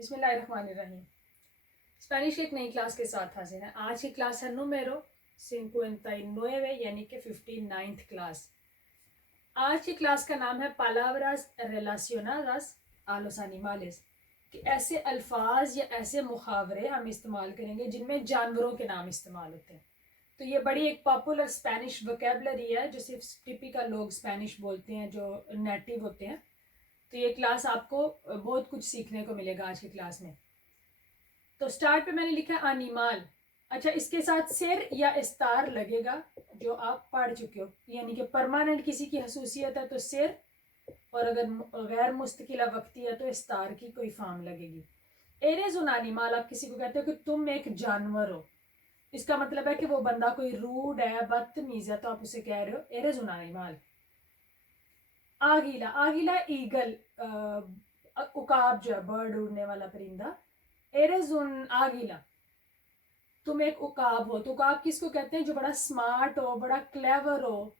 बिस्मिल्लाहिर्रहमानिर्रहीम। स्पेनिश की एक नई क्लास के साथ हाजिर हैं। आज की क्लास है número 59 यानी कि 59th क्लास। आज की क्लास का नाम है palabras relacionadas a los animales, कि ऐसे अल्फाज या ऐसे मुहावरे हम इस्तेमाल करेंगे जिनमें जानवरों के नाम इस्तेमाल होते हैं। तो ये बड़ी एक पॉपुलर स्पेनिश वोकेबलरी है जो सिर्फ टिपिकल लोग स्पेनिश बोलते हैं, जो नेटिव होते हैं। तो ये क्लास आपको बहुत कुछ सीखने को मिलेगा आज की क्लास में। तो स्टार्ट पे मैंने लिखा अनिमल। अच्छा, इसके साथ सिर या इस्तार लगेगा जो आप पढ़ चुके हो, यानी कि परमानेंट किसी की खसूसियत है तो सिर, और अगर गैर मुस्तकिला वक्ती है तो इस्तार की कोई फॉर्म लगेगी। एरेज उन अनिमल, आप किसी को कहते हो कि तुम एक जानवर हो, इसका मतलब है कि वो बंदा कोई रूड है, बदतमीज है, तो आप उसे कह रहे हो एरेज उन अनिमल। आगीला, आगीला ईगल, उकाब जो है, बर्ड, उड़ने वाला परिंदा। एरेज उन आगीला, तुम एक उकाब हो। तो उकाब किसको कहते हैं? जो बड़ा स्मार्ट हो, बड़ा क्लेवर हो,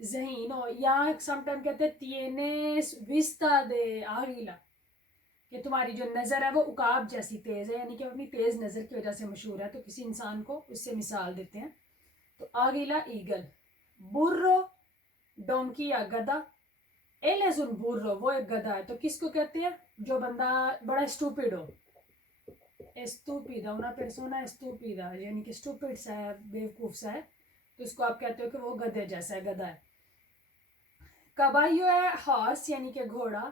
जहीन हो। या समटाइम कहते हैं तिएनेस विस्ता दे आगीला, कि तुम्हारी जो नज़र है वो उकाब जैसी तेज़ है, यानी कि अपनी तेज़ नज़र की वजह से मशहूर है। तो किसी इंसान को उससे मिसाल देते हैं। तो आगीला ईगल। बुर्रो, डोंकी या गधा। एलेजुन बुर्रो, वो एक गधा है। तो किसको कहते हैं? जो बंदा बड़ा स्टूपिड हो, estúpida, una persona estúpida, यानी कि स्टूपिड सा है, बेवकूफ सा है, तो उसको आप कहते हो कि वो गधे जैसा है, गधा है। कबाइयो है हॉर्स, यानी कि घोड़ा।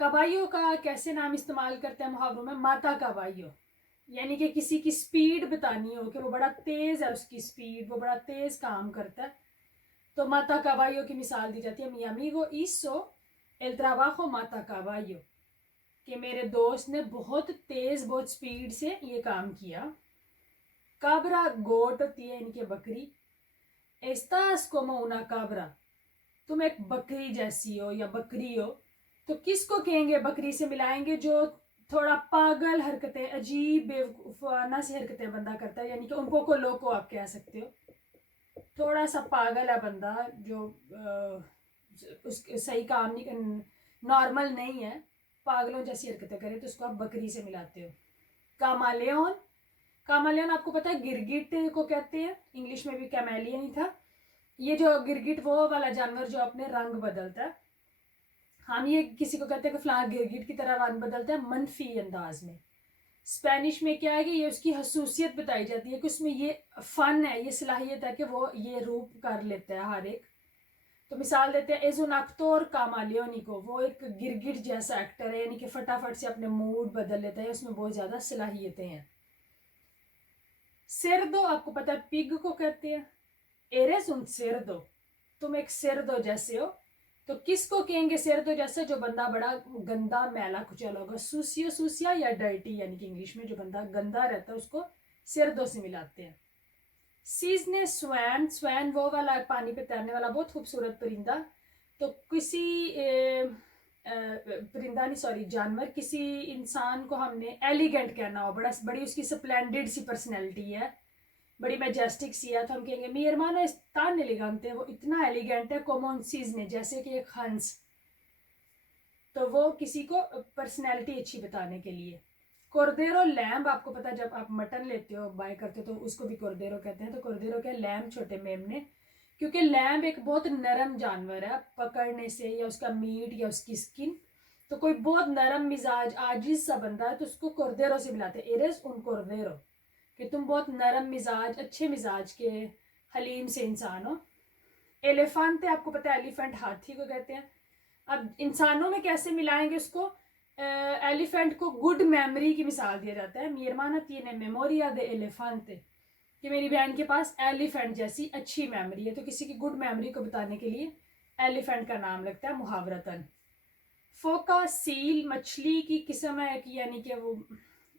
कबाइयो का कैसे नाम इस्तेमाल करते हैं मुहावरों में? माता कबाइयो, यानी कि किसी की स्पीड बतानी हो कि वो बड़ा तेज है, उसकी स्पीड, वो बड़ा तेज काम करता है, तो माता कबाइयो की मिसाल दी जाती है। mi amigo hizo el trabajo mata caballo, कि मेरे दोस्त ने बहुत तेज, बहुत स्पीड से ये काम किया। काबरा, गोट होती है, इनके बकरी। एस्तास como una cabra, तुम एक बकरी जैसी हो या बकरी हो। तो किसको कहेंगे? बकरी से मिलाएंगे जो थोड़ा पागल हरकतें, अजीब बेवकूफाना सी हरकतें बंदा करता है, यानी कि उनको को लोको आप कह सकते हो। थोड़ा सा पागल है बंदा, जो उस सही काम नहीं, नॉर्मल नहीं है, पागलों जैसी हरकतें करे, तो उसको आप बकरी से मिलाते हो। कामालेओन, कामालेओन आपको पता है गिरगिट को कहते हैं, इंग्लिश में भी कैमेलियन ही था। ये जो गिरगिट, वो वाला जानवर जो अपने रंग बदलता है। हम ये किसी को कहते हैं कि फलां गिरगिट की तरह रंग बदलता है, मनफी अंदाज में। स्पेनिश में क्या है कि ये उसकी खसूसियत बताई जाती है कि उसमें ये फन है, ये सलाहियत है कि वो ये रूप कर लेता है हर एक। तो मिसाल देते हैं एज उन एक्टर कामालियोनिको, वो एक गिरगिट जैसा एक्टर है, यानी कि फटाफट से अपने मूड बदल लेता है, उसमें बहुत ज़्यादा सलाहियतें हैं। सिरदो, आपको पता है पिग को कहते हैं। एरेस उन सिरदो, तुम एक सिरदो जैसे हो। तो किसको कहेंगे सिरदो जैसे? जो बंदा बड़ा गंदा मैला कुचल होगा। सूसियो, सूसिया या डर्टी, यानी कि इंग्लिश में जो बंदा गंदा रहता है उसको सिरदो से मिलाते हैं। सीजने स्वैन, स्वैन वो वाला पानी पे तैरने वाला बहुत खूबसूरत परिंदा। तो किसी परिंदा नहीं, सॉरी, जानवर, किसी इंसान को हमने एलिगेंट कहना हो, बड़ी उसकी स्प्लेंडेड सी पर्सनैलिटी है, बड़ी मैजेस्टिक सी है, तो हम कहेंगे mi hermano es tan elegante, वो इतना एलिगेंट है, como un cisne, जैसे कि एक हंस। तो वो किसी को पर्सनैलिटी अच्छी बताने के लिए। कोर्देरो लैम्ब, आपको पता है जब आप मटन लेते हो, बाय करते हो, तो उसको भी कोर्देरो कहते हैं। तो कोर्देरो क्या? लैम्ब, छोटे मेमने। क्योंकि लैम्ब एक बहुत नरम जानवर है, पकड़ने से या उसका मीट या उसकी स्किन, तो कोई बहुत नरम मिजाज आजिज सा बंदा है तो उसको कोर्देरो से मिलाते हैं, एरेस उन कोर्देरो, कि तुम बहुत नरम मिजाज, अच्छे मिजाज के, हलीम से इंसान हो। एलिफेंट, आपको पता है एलिफेंट हाथी को कहते हैं। अब इंसानों में कैसे मिलाएंगे उसको? एलिफेंट को गुड मेमोरी की मिसाल दिया जाता है। mi hermana tiene memoria de elefante, कि मेरी बहन के पास एलिफेंट जैसी अच्छी मेमोरी है। तो किसी की गुड मेमोरी को बताने के लिए एलिफेंट का नाम लगता है मुहावरतन। फोका, सील, मछली की किस्म है कि, यानी कि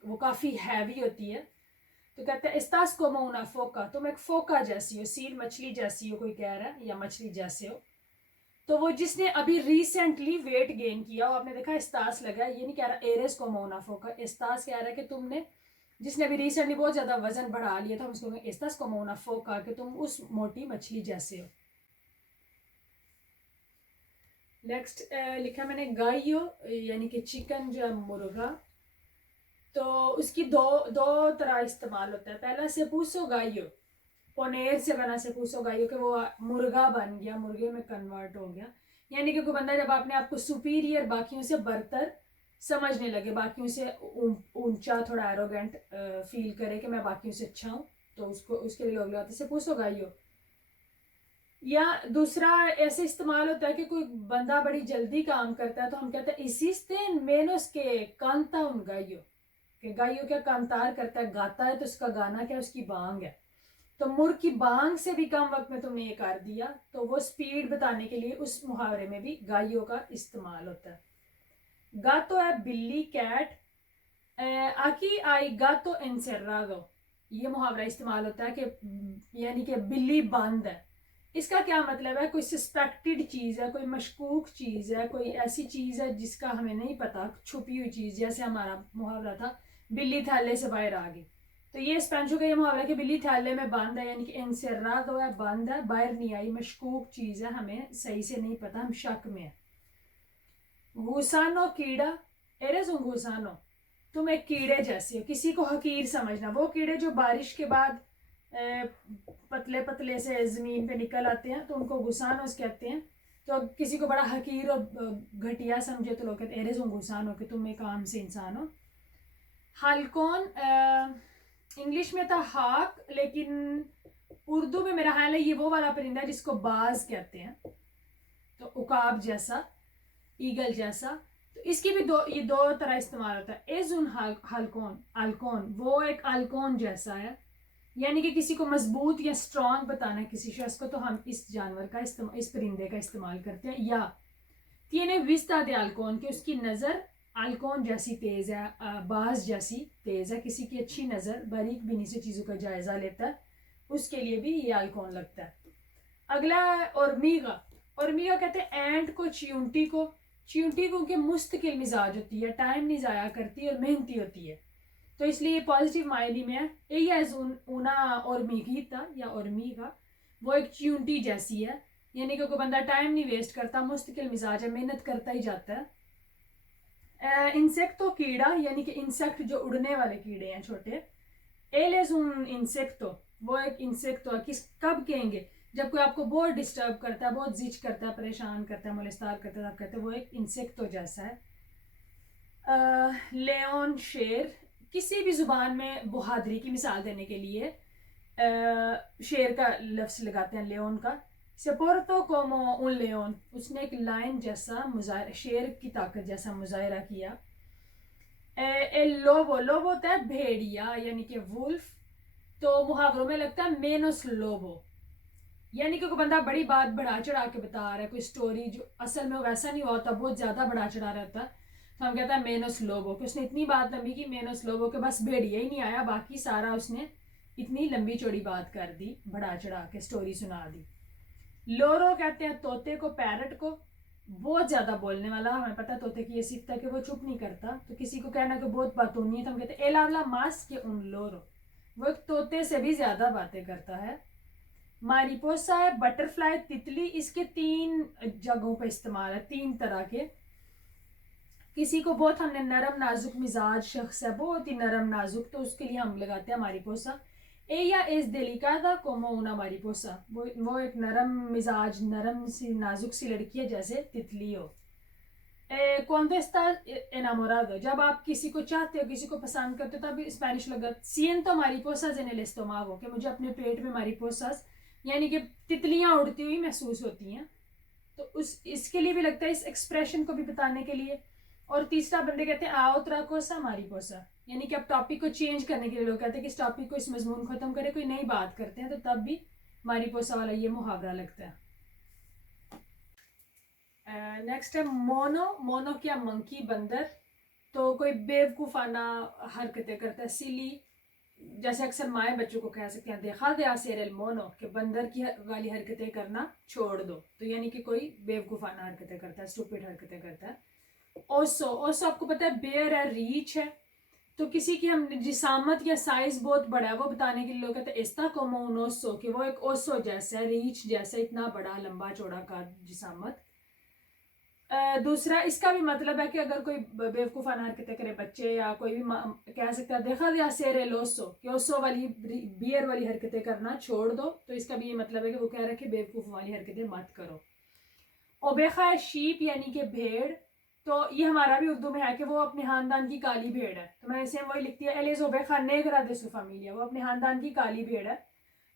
वो काफ़ी हैवी होती है। तो कहते हैं estás como una foca, तुम एक फोका जैसी हो, सील मछली जैसी हो, कोई कह रहा है, या मछली जैसे हो। तो वो जिसने अभी रिसेंटली वेट गेन किया हो, आपने देखा एस्तास लगा, ये नहीं कह रहा एरेस को मोना फोका, एस्तास कह रहा है कि तुमने, जिसने अभी रिसेंटली बहुत ज़्यादा वजन बढ़ा लिया था, हम उसको एस्तास को मोना फोका, कि तुम उस मोटी मछली जैसे हो। नेक्स्ट लिखा मैंने गाइयो, यानी कि चिकन जो है, मुर्गा। तो उसकी दो दो तरह इस्तेमाल होता है। पहला से पूछो गाइयो, पोनेर से बना से पूछो गाइयो कि वो मुर्गा बन गया, मुर्गे में कन्वर्ट हो गया। यानी कि कोई बंदा जब अपने आप को सुपीरियर, बाकियों से बरतर समझने लगे, बाकियों से ऊंचा, थोड़ा एरोगेंट फील करे कि मैं बाकियों से अच्छा हूँ, तो उसको उसके लिए लोग लगाते से पूछो गाइयो। या दूसरा ऐसे इस्तेमाल होता है कि कोई बंदा बड़ी जल्दी काम करता है तो हम कहते हैं इसिस्ते मेनोस के कांता उन गाइयो, कि गाइयो क्या कांतार करता है, गाता है, तो उसका गाना क्या, उसकी बांग है। तो मुर्ग की बांग से भी कम वक्त में तुमने ये कर दिया, तो वो स्पीड बताने के लिए उस मुहावरे में भी गाइयो का इस्तेमाल होता है। गातो है बिल्ली, कैट, आकी आई गातो एनसेरादो, ये मुहावरा इस्तेमाल होता है कि यानी कि बिल्ली बंद है। इसका क्या मतलब है, कोई सस्पेक्टेड चीज़ है, कोई मशकूक चीज़ है, कोई ऐसी चीज़ है जिसका हमें नहीं पता, छुपी हुई चीज़, जैसे हमारा मुहावरा था बिल्ली थैले से बाहर आ गई। तो ये स्पेंशो का ये मुहावरा कि बिल्ली थैले में बंद है, यानी कि एनसेरादो है, बंद है, बाहर नहीं आई, मशकूक चीज़ है, हमें सही से नहीं पता, हम शक में है। गुसानो कीड़ा, एरेज उन गुसानो, तुम एक कीड़े जैसे हो, किसी को हकीर समझना। वो कीड़े जो बारिश के बाद पतले पतले से ज़मीन पे निकल आते हैं, तो उनको गुसानोस कहते हैं। तो किसी को बड़ा हकीर और घटिया समझे तो लोग कहते हैं एरेज उन गुसानो, कि तुम एक आम से इंसान हो। हालकौन इंग्लिश में था हाक, लेकिन उर्दू में मेरा ख्याल है ये वो वाला परिंदा है जिसको बाज कहते हैं, तो उकाब जैसा, ईगल जैसा। तो इसकी भी ये दो तरह इस्तेमाल होता है। एज उन हालकौन, आलकौन, वो एक आलकौन जैसा है, यानी कि किसी को मजबूत या स्ट्रांग बताना है किसी शख्स को, तो हम इस जानवर का इस्तेमाल, इस परिंदे का इस्तेमाल करते हैं। या तिने विस्ता दे आलकौन, कि उसकी नज़र आलकौन जैसी तेज़ है, बाज जैसी तेज़ है, किसी की अच्छी नज़र बारीक बीनी से चीज़ों का जायज़ा लेता है, उसके लिए भी ये आलकौन लगता है। अगला है औरमीगा। औरमीगा कहते हैं एंट को, चींटी को। चींटी को के मुस्तकिल मिजाज होती है, टाइम नहीं ज़ाया करती और मेहनती होती है, तो इसलिए पॉजिटिव मायने में है। ऊना औरमीगीता या औरमीगा, वो एक चींटी जैसी है, यानी कि कोई बंदा टाइम नहीं वेस्ट करता, मुस्तकिल मिजाज है, मेहनत करता ही जाता है। इंसेक्टो कीड़ा, यानी कि इंसेक्ट जो उड़ने वाले कीड़े हैं छोटे। एलेज उन इंसेक्टो, वो एक इंसेक्टो है, किस कब कहेंगे, जब कोई आपको बहुत डिस्टर्ब करता है, बहुत जिच करता है, परेशान करता है, मोलेस्तार करता है, आप कहते हैं वो एक इंसेक्टो जैसा है। लेओन शेर, किसी भी ज़ुबान में बहादुरी की मिसाल देने के लिए शेर का लफ्ज़ लगाते हैं, लेओन का। सेपोर्टो कोमो उन लेओन, उसने एक लाइन जैसा मुजाहिरा, शेर की ताकत जैसा मुजाहिरा किया। लोबो, लोबो होता है भेड़िया, यानी कि वुल्फ, तो मुहावरों में लगता है मेनोस लोबो, यानी कि कोई बंदा बड़ी बात बढ़ा चढ़ा के बता रहा है, कोई स्टोरी जो असल में वैसा नहीं हुआ होता, बहुत ज़्यादा बढ़ा चढ़ा रहता है, तो हम कहते हैं मेनोस लोबो, कि उसने इतनी बात लंबी की, मेनोस लोबो के बस भेड़िया ही नहीं आया, बाकी सारा उसने इतनी लंबी चौड़ी बात कर दी, बढ़ा चढ़ा के स्टोरी सुना दी। लोरो कहते हैं तोते को, पैरट को, बहुत ज़्यादा बोलने वाला, हमें पता है तोते की ये सिफ्त है कि वो चुप नहीं करता, तो किसी को कहना कि बहुत बातूनी है, तो हम कहते हैं एलावला मास के उन लोरो, वो एक तोते से भी ज़्यादा बातें करता है। मारिपोसा है बटरफ्लाई, तितली, इसके 3 जगहों पर इस्तेमाल है, 3 तरह के। किसी को बहुत हमने नरम नाजुक मिजाज शख्स है, बहुत ही नरम नाजुक, तो उसके लिए हम लगाते हैं मारिपोसा। एया S delicada como una mariposa, वो एक नरम मिजाज, नरम सी नाजुक सी लड़की है, जैसे तितली हो। cuando estás enamorado, जब आप किसी को चाहते हो, किसी को पसंद करते हो, तब स्पेनिश लगा siento mariposas en el estómago, कि मुझे अपने पेट में mariposas यानी कि तितलियां उड़ती हुई महसूस होती हैं, तो उस इसके लिए भी लगता है, इस एक्सप्रेशन को भी बताने के लिए। और तीसरा बंदे कहते हैं आओ त्राकोसा मारिपोसा, यानी कि अब टॉपिक को चेंज करने के लिए लोग कहते हैं कि इस टॉपिक को, इस मजमून खत्म करें, कोई नई बात करते हैं, तो तब भी मारिपोसा वाला ये मुहावरा लगता है। नेक्स्ट है मोनो। मोनो क्या, मंकी, बंदर, तो कोई बेवकूफ़ाना हरकतें करता है, सिली, जैसे अक्सर माएँ बच्चों को कह सकते हैं देखा गया सेरल मोनो, कि बंदर की वाली हरकतें करना छोड़ दो, तो यानी कि कोई बेवकूफ़ाना हरकतें करता है, स्टूपिड हरकतें करता है। ओसो, ओसो आपको पता है बेयर है, रीच है, तो किसी की हम जिसामत या साइज बहुत बड़ा है वो बताने के लिए लोग कहते हैं एस्ता कोमो उन ओसो, कि वो एक ओसो जैसा है, रीच जैसा, इतना बड़ा लंबा चौड़ा का जिसामत। दूसरा इसका भी मतलब है कि अगर कोई बेवकूफ़ाना हरकतें करे बच्चे या कोई भी कह सकता है देखा या सेरे लोसो कि ओसो वाली बियर वाली हरकतें करना छोड़ दो, तो इसका भी ये मतलब है कि वो कह रहा है कि बेवकूफ़ वाली हरकतें मत करो। ओबेखा है शीप यानी कि भेड़, तो ये हमारा भी उर्दू में है कि वो अपने खानदान की काली भेड़ है, तो मैंने सेम वही लिखती है एलेज ओबेखा नेगरा दे सु फैमिलिया, वो अपने खानदान की काली भेड़ है।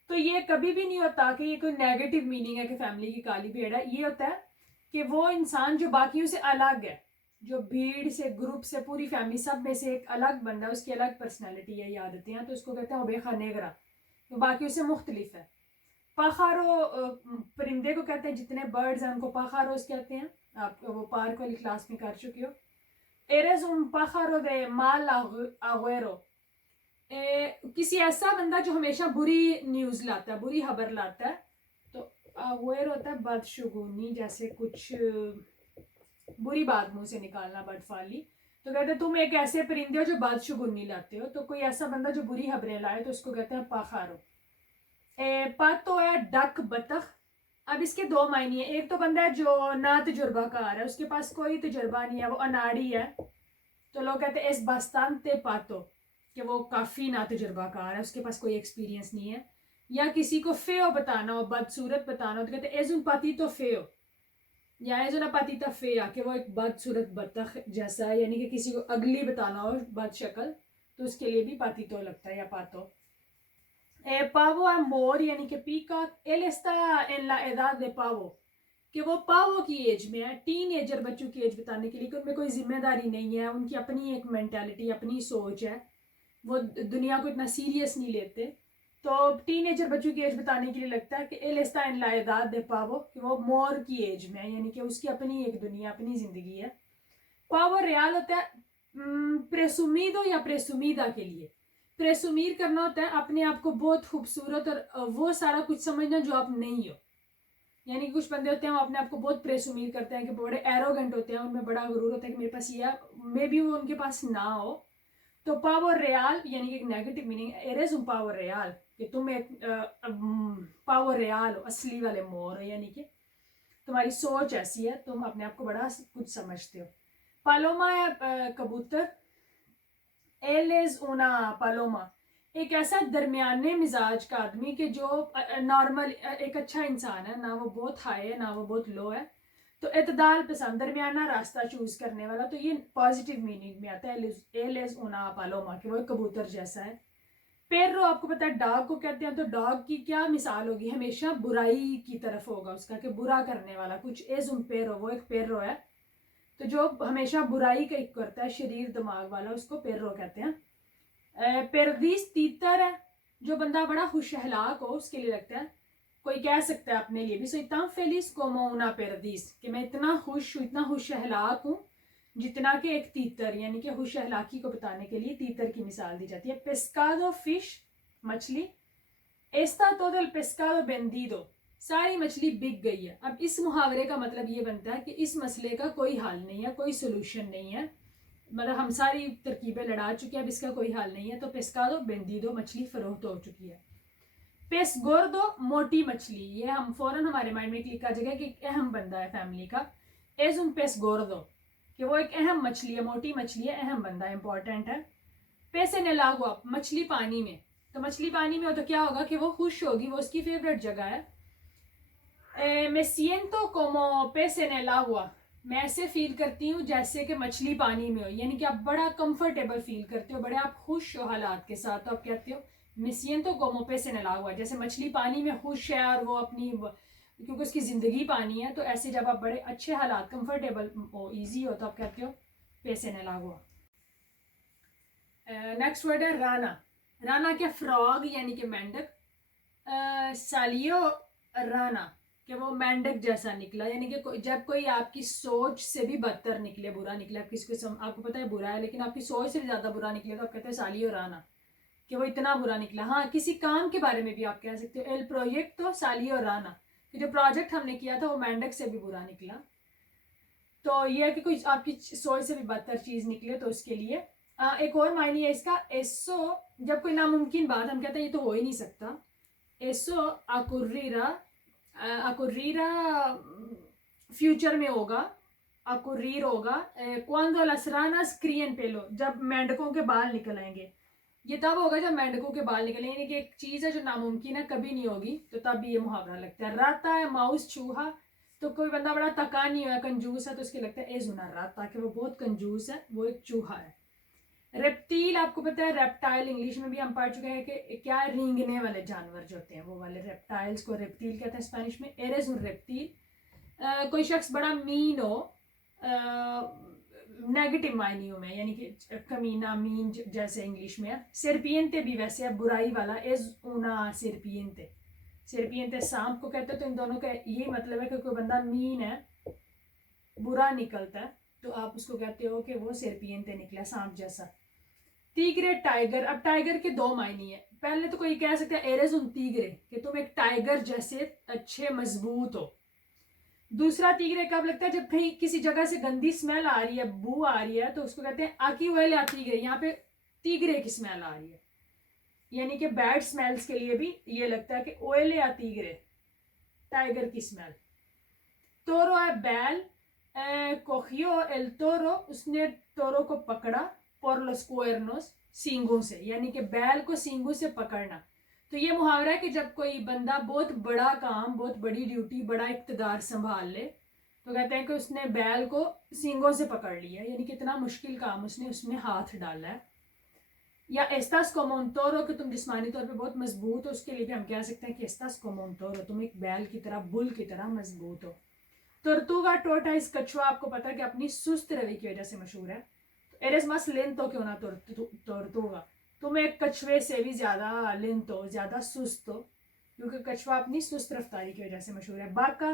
तो ये कभी भी नहीं होता कि ये कोई नेगेटिव मीनिंग है कि फैमिली की काली भेड़ है, ये होता है कि वो इंसान जो बाकियों से अलग है, जो भीड़ से ग्रुप से पूरी फैमिली सब में से एक अलग बंदा है, उसकी अलग पर्सनैलिटी है या आदतें हैं, तो उसको कहते हैं ओबेखा नेगरा, तो बाकियों से मुख्तलिफ है। पाखारो परिंदे को कहते हैं, जितने बर्ड्स हैं उनको पाखारोस कहते हैं, आप वो पार्क वाली क्लास में कर चुके हो। एरेज उन पाखारो दे माल आगुएरो, किसी ऐसा बंदा जो हमेशा बुरी न्यूज़ लाता है, बुरी खबर लाता है, तो आगुएर होता है बदशगुनी, जैसे कुछ बुरी बात मुंह से निकालना, बदफाली। तो कहते हैं तुम एक ऐसे परिंदे हो जो बदशगुनी लाते हो, तो कोई ऐसा बंदा जो बुरी खबरें लाए तो उसको कहते हैं पाखारो। पातो है डक बतख। अब इसके दो मायने हैं, एक तो बंदा है जो ना तजुर्बाकार है, उसके पास कोई तजुर्बा नहीं है, वो अनाड़ी है, तो लोग कहते हैं इस बस्तान ते पातो कि वो काफ़ी ना तजुर्बाकार है, उसके पास कोई एक्सपीरियंस नहीं है। या किसी को फेयो बताना हो, बदसूरत बताना हो, तो कहते हैं एजुन पाती तो फेयो, या एजुन पाती तो फेया कि वो एक बदसूरत बतख जैसा है, यानी कि किसी को अगली बताना हो बद शक्ल, तो उसके लिए भी पाती तो लगता है या पातो। पावो है मोर यानी कि peacock, él está en la edad de pavo, कि वो पावो की एज में है, टीन एजर बच्चों की एज बताने के लिए कि उनमें कोई जिम्मेदारी नहीं है, उनकी अपनी एक मेंटालिटी, अपनी सोच है, वो दुनिया को इतना सीरियस नहीं लेते, तो टीन एजर बच्चों की एज बताने के लिए लगता है कि él está en la edad de pavo, कि वो मोर की एज में है, यानी कि उसकी अपनी एक दुनिया, अपनी ज़िंदगी है। पावो रियाल होता है प्रेसुमीदो या प्रेसुमीदा के लिए, प्रेसुमीर करना होता है अपने आप को बहुत खूबसूरत और वो सारा कुछ समझना जो आप नहीं हो, यानी कि कुछ बंदे होते हैं वो अपने आप को बहुत प्रेसुमीर करते हैं कि बड़े एरोगेंट होते हैं, उनमें बड़ा गुरूर होता है कि मेरे पास ये, मे बी वो उनके पास ना हो। तो पावर रियाल यानी कि एक नेगेटिव मीनिंग, एरेज उन पावर रियाल कि तुम एक पावर रियाल हो, असली वाले मोर हो, यानी कि तुम्हारी सोच ऐसी है, तुम अपने आप को बड़ा कुछ समझते हो। पालोमा है कबूतर, एल इज ऊना पालोमा, एक ऐसा दरमियाने मिजाज का आदमी कि जो नॉर्मल एक अच्छा इंसान है, ना वो बहुत हाई है ना वो बहुत लो है, तो एतदाल पसंद दरमियाना रास्ता चूज करने वाला, तो ये पॉजिटिव मीनिंग में आता है एल इज ऊना पालोमा कि वो एक कबूतर जैसा है। पेर्रो आपको पता है डॉग को कहते हैं, तो डॉग की क्या मिसाल होगी, हमेशा बुराई की तरफ होगा उसका, कि बुरा करने वाला कुछ, एज उन पेर्रो, वो एक पेर्रो है, तो जो हमेशा बुराई का करता है, शरीर दिमाग वाला, उसको पेर्रो कहते हैं। पेरदीस तीतर है, जो बंदा बड़ा खुश हलाक हो उसके लिए लगता है, कोई कह सकता है अपने लिए भी, सो इतना फेलिस कोमो उना पेरदीस, कि मैं इतना खुश हूँ, इतना खुश हलाक हूँ, जितना कि एक तीतर, यानी कि खुश हलाकी को बताने के लिए तीतर की मिसाल दी जाती है। पेस्कादो फिश मछली, एस्ता तोदल पेस्कादो बेंदीदो, सारी मछली बिक गई है। अब इस मुहावरे का मतलब ये बनता है कि इस मसले का कोई हल नहीं है, कोई सोल्यूशन नहीं है, मतलब हम सारी तरकीबें लड़ा चुके हैं, अब इसका कोई हल नहीं है, तो पेस्कादो बेंदीदो, मछली फरोख्त हो चुकी है। पेस गोर्दो मोटी मछली, ये हम फौरन हमारे माइंड में क्लिक कर जाएगा कि एक अहम बंदा है फैमिली का। एज उन पेस गोर्दो कि वो एक अहम मछली है, मोटी मछली है, अहम बंदा है, इंपॉर्टेंट है। पैसे ने लागुआ, मछली पानी में, तो मछली पानी में हो तो क्या होगा कि वो खुश होगी, वो उसकी फेवरेट जगह है। मैं siento como pez en el agua, मैं ऐसे फील करती हूँ जैसे कि मछली पानी में हो, यानी कि आप बड़ा कंफर्टेबल फील करते हो, बड़े आप खुश हो हालात के साथ, तो आप कहते हो मैं siento como pez en el agua, जैसे मछली पानी में खुश है और वो अपनी, क्योंकि उसकी ज़िंदगी पानी है, तो ऐसे जब आप बड़े अच्छे हालात, कंफर्टेबल हो, ईजी हो, तो आप कहते हो pez en el agua। Next word है राना। राना क्या, फ्रॉग यानी कि मेंढक। सालियो राना कि वो मेंढक जैसा निकला, यानी कि जब कोई आपकी सोच से भी बदतर निकले, बुरा निकले, आप किसी को आपको पता है बुरा है लेकिन आपकी सोच से भी ज़्यादा बुरा निकले, तो आप कहते हैं सालियो राना कि वो इतना बुरा निकला। हाँ, किसी काम के बारे में भी आप कह सकते हो, एल प्रोजेक्ट तो सालियो राना, कि जो प्रोजेक्ट हमने किया था वो मेंढक से भी बुरा निकला। तो ये है कि कोई आपकी सोच से भी बदतर चीज़ निकले, तो उसके लिए एक और मायने है इसका, एसो, जब कोई नामुमकिन बात हम कहते हैं ये तो हो ही नहीं सकता, एसो अकुर्रीरा, अकुर्रीरा फ्यूचर में होगा, आपको रीड होगा cuando las ranas críen pelo, जब मेंढकों के बाल निकल आएंगे। ये तब होगा जब मेंढकों के बाल निकलेंगे, यानी कि एक चीज़ है जो नामुमकिन है, कभी नहीं होगी, तो तब ये मुहावरा लगता है। राता है माउस चूहा, तो कोई बंदा बड़ा तका नहीं हुआ, कंजूस है, तो उसके लगता है ए जुना राता, कि वो बहुत कंजूस है, वो एक चूहा है। रेप्टील, आपको पता है रेप्टाइल इंग्लिश में भी हम पढ़ चुके हैं कि क्या रेंगने वाले जानवर जो होते हैं, वो वाले रेप्टाइल्स को रेप्टील कहते हैं स्पेनिश में। एरेज उन रेप्टील, कोई शख्स बड़ा मीन हो, नेगेटिव मायनियों में, यानी कि कमीना, मीन जैसे इंग्लिश में है। सेरपियंते भी वैसे है, बुराई वाला, एज उना सेरपियंते, सेरपियंते सांप को कहते हैं। तो इन दोनों का यही मतलब है कि कोई बंदा मीन है, बुरा निकलता है, तो आप उसको कहते हो कि वो सेरपियंते निकला, सांप जैसा। तीगरे टाइगर, अब टाइगर के दो मायने हैं। पहले तो कोई कह सकता है एरेज उन तीगरे, कि तुम एक टाइगर जैसे अच्छे मजबूत हो। दूसरा तीगरे कब लगता है, जब कहीं किसी जगह से गंदी स्मेल आ रही है, बू आ रही है, तो उसको कहते हैं आकी वेल या तीगरे, यहाँ पे तीगरे की स्मेल आ रही है, यानी कि बैड स्मेल्स के लिए भी ये लगता है कि ओयल या तीगरे, टाइगर की स्मेल। तोरो है बैल, कोहियो एल तोरो, उसने तोरो को पकड़ा, por los cuernos, सींगों से, यानी कि बैल को सींगों से पकड़ना। तो ये मुहावरा है कि जब कोई बंदा बहुत बड़ा काम, बहुत बड़ी ड्यूटी, बड़ा इक़्तिदार संभाल ले, तो कहते हैं कि उसने बैल को सींगों से पकड़ लिया, यानी कि इतना मुश्किल काम उसने उसमें हाथ डाला है। या एस्तास como un toro, कि तुम जिस्मानी तौर पे बहुत मजबूत हो, उसके लिए भी हम कह सकते हैं कि एस्तास como un toro, तुम एक बैल की तरह, बुल की तरह मजबूत हो। tortuga tortoise, कछुआ आपको पता है कि अपनी सुस्त रवि की वजह से मशहूर है। एरेस मस लेंतो क्यों ना tortuga, तुम एक कछुए से भी ज्यादा लेंतो, ज्यादा सुस्त हो, क्योंकि कछुआ अपनी सुस्त रफ्तारी की वजह से मशहूर है। बाका,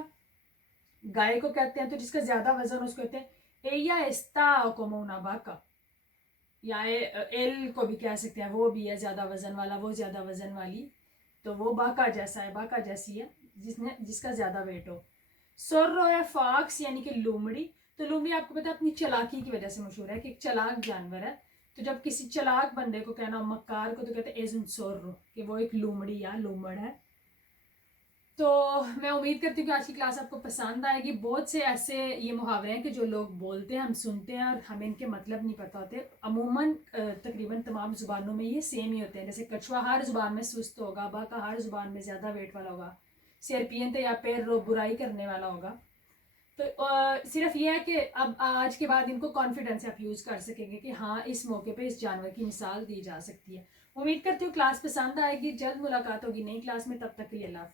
गाय को कहते हैं, तो जिसका ज्यादा वजन उसको कहते हैं ella está como una vaca, या एल को भी कह सकते हैं, वो भी है ज्यादा वजन वाला, वो ज्यादा वजन वाली, तो वो बाका जैसा है, बाका जैसी है, जिसका ज्यादा वेट हो। सोर्रो है फॉक्स, यानी कि लोमड़ी, तो लोमड़ी आपको पता है अपनी चालाकी की वजह से मशहूर है, कि एक चालाक जानवर है। तो जब किसी चालाक बंदे को कहना हो, मक्कार को, तो कहते हैं एजुन सोर्रो, कि वो एक लोमड़ी या लोमड़ है। तो मैं उम्मीद करती हूँ कि आज की क्लास आपको पसंद आएगी। बहुत से ऐसे ये मुहावरे हैं कि जो लोग बोलते हैं, हम सुनते हैं और हमें इनके मतलब नहीं पता होते। अमूमन तकरीबन तमाम ज़ुबानों में ये सेम ही होते हैं। जैसे कछुआ हर ज़ुबान में सुस्त होगा, बाका हर ज़ुबान में ज़्यादा वेट वाला होगा, सेरपियंते या पैर बुराई करने वाला होगा। तो सिर्फ ये है कि अब आज के बाद इनको कॉन्फिडेंस से आप यूज़ कर सकेंगे कि हाँ, इस मौके पे इस जानवर की मिसाल दी जा सकती है। उम्मीद करती हूँ क्लास पसंद आएगी। जल्द मुलाकात होगी नई क्लास में, तब तक के लिए अल्लाह हाफ़िज़।